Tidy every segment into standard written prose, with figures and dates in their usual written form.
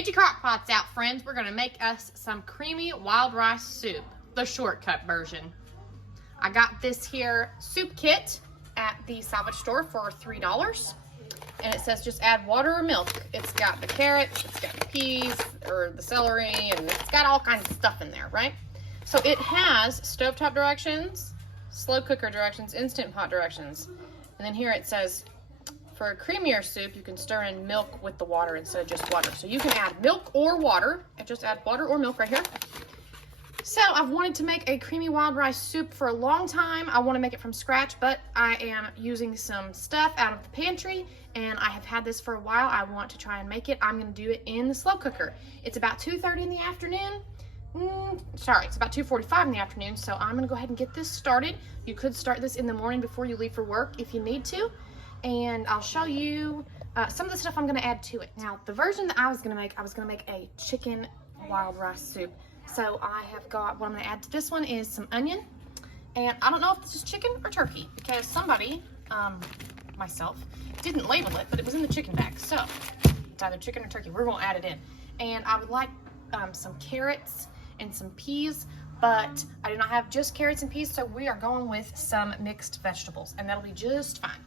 Get your crock pots out, friends. We're gonna make us some creamy wild rice soup, the shortcut version. I got this here soup kit at the salvage store for $3. And it says just add water or milk. It's got the carrots, it's got the peas, or the celery, and it's got all kinds of stuff in there, right? So it has stovetop directions, slow cooker directions, instant pot directions. And then here it says, for a creamier soup, you can stir in milk with the water instead of just water. So you can add milk or water. I just add water or milk right here. So I've wanted to make a creamy wild rice soup for a long time. I want to make it from scratch, but I am using some stuff out of the pantry, and I have had this for a while. I want to try and make it. I'm going to do it in the slow cooker. It's about 2:30 in the afternoon. Sorry, it's about 2:45 in the afternoon, so I'm going to go ahead and get this started. You could start this in the morning before you leave for work if you need to, and I'll show you some of the stuff I'm going to add to it. Now, the version that I was going to make a chicken wild rice soup. So I have got, what I'm going to add to this one is some onion, and I don't know if this is chicken or turkey because somebody, myself, didn't label it, but it was in the chicken bag. So it's either chicken or turkey. We're going to add it in. And I would like some carrots and some peas, but I do not have just carrots and peas, so we are going with some mixed vegetables, and that'll be just fine.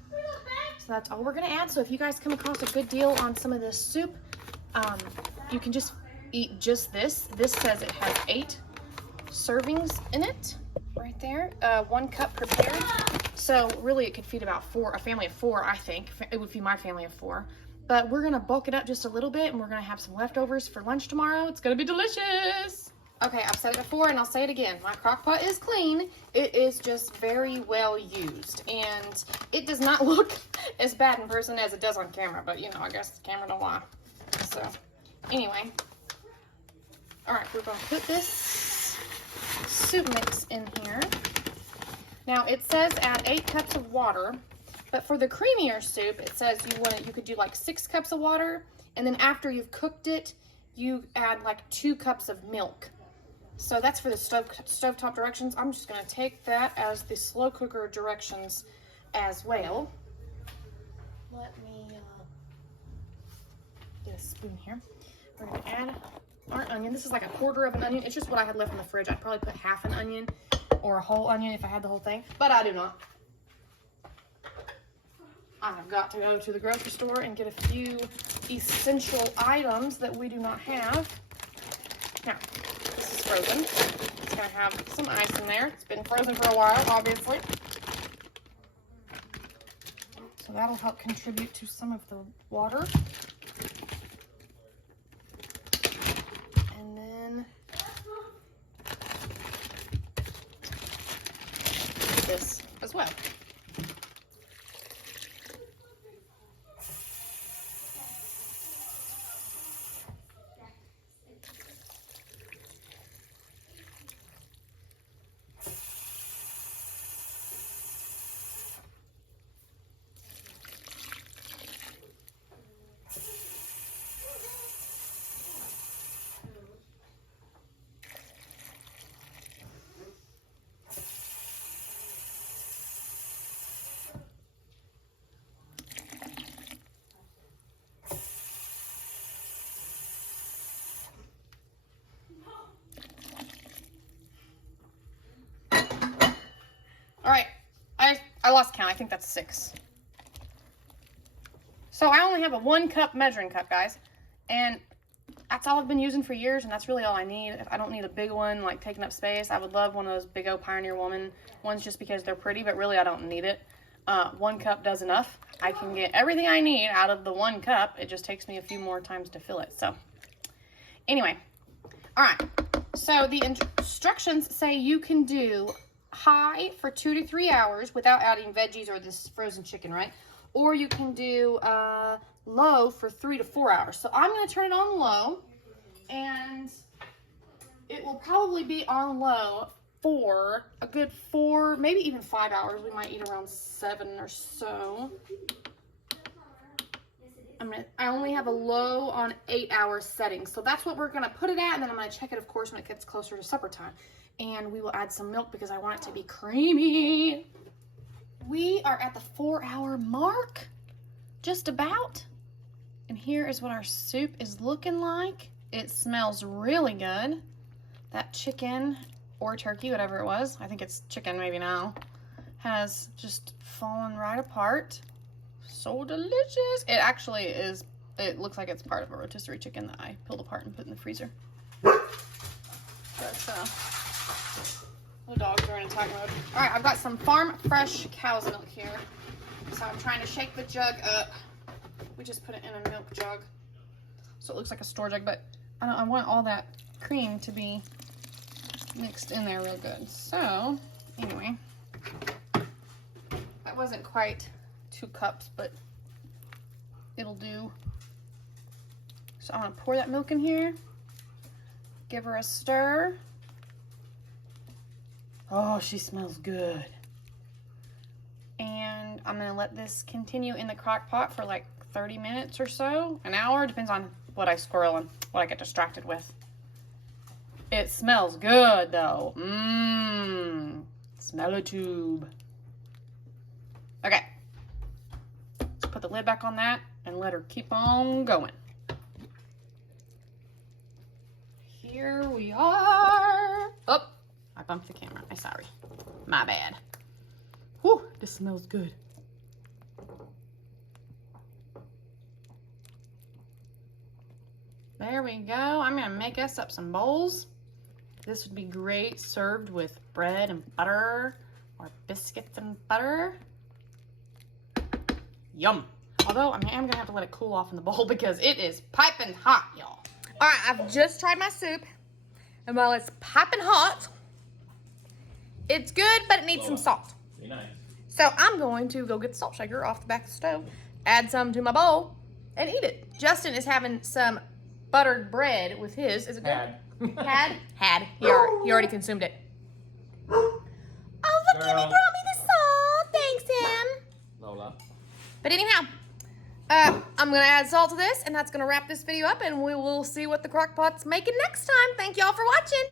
So that's all we're going to add. So if you guys come across a good deal on some of this soup, you can just eat just this. This says it has 8 servings in it, right there. 1 cup prepared. So really it could feed about a family of 4, I think. It would feed my family of 4. But we're gonna bulk it up just a little bit, and we're gonna have some leftovers for lunch tomorrow. It's gonna be delicious. Okay, I've said it before and I'll say it again. My crock pot is clean. It is just very well used, and it does not look as bad in person as it does on camera, but you know, I guess the camera don't lie. So anyway, all right, we're going to put this soup mix in here. Now it says add 8 cups of water, but for the creamier soup, it says you could do like 6 cups of water, and then after you've cooked it, you add like 2 cups of milk. So that's for the stovetop directions. I'm just going to take that as the slow cooker directions as well. Let me get a spoon here. We're going to add our onion. This is like 1/4 of an onion. It's just what I had left in the fridge. I'd probably put half an onion or a whole onion if I had the whole thing, but I do not. I've got to go to the grocery store and get a few essential items that we do not have. Now, this is frozen. It's going to have some ice in there. It's been frozen for a while, obviously. So that'll help contribute to some of the water. And then this as well. All right, I lost count. I think that's 6. So I only have a 1 cup measuring cup, guys, and that's all I've been using for years, and that's really all I need. I don't need a big one like taking up space. I would love one of those big old Pioneer Woman ones just because they're pretty, but really I don't need it. 1 cup does enough. I can get everything I need out of the 1 cup. It just takes me a few more times to fill it. So anyway, all right. So the instructions say you can do high for 2 to 3 hours without adding veggies or this frozen chicken, right? Or you can do low for 3 to 4 hours. So I'm going to turn it on low, and it will probably be on low for a good 4, maybe even 5 hours. We might eat around 7 or so. I only have a low on 8-hour setting, so that's what we're going to put it at, and then I'm going to check it, of course, when it gets closer to supper time. And we will add some milk because I want it to be creamy. We are at the 4-hour mark, just about. And here is what our soup is looking like. It smells really good. That chicken or turkey, whatever it was, I think it's chicken maybe now, has just fallen right apart. So delicious. It actually is, it looks like it's part of a rotisserie chicken that I pulled apart and put in the freezer. But, the dogs are in attack mode. All right, I've got some farm fresh cow's milk here. So I'm trying to shake the jug up. We just put it in a milk jug. So it looks like a store jug, but I want all that cream to be mixed in there real good. So anyway, that wasn't quite 2 cups, but it'll do. So I'm gonna pour that milk in here, give her a stir. Oh, she smells good. And I'm gonna let this continue in the crock pot for like 30 minutes or so, an hour, depends on what I squirrel and what I get distracted with. It smells good though. Mmm. Smell a tube. Okay. Let's put the lid back on that and let her keep on going. Here we are. Oh, I bumped the camera. I'm sorry. My bad. Whew, this smells good. There we go. I'm gonna make us up some bowls. This would be great served with bread and butter or biscuits and butter. Yum. Although I am gonna have to let it cool off in the bowl because it is piping hot, y'all. All right, I've just tried my soup, and while it's piping hot, it's good, but it needs some salt. Be nice. So I'm going to go get the salt shaker off the back of the stove, add some to my bowl, and eat it. Justin is having some buttered bread with his. Is it good? Had. He already consumed it. Oh, look, Kimmy brought me the salt. Thanks, Em. Lola. But anyhow, I'm going to add salt to this, and that's going to wrap this video up, and we will see what the Crockpot's making next time. Thank y'all for watching.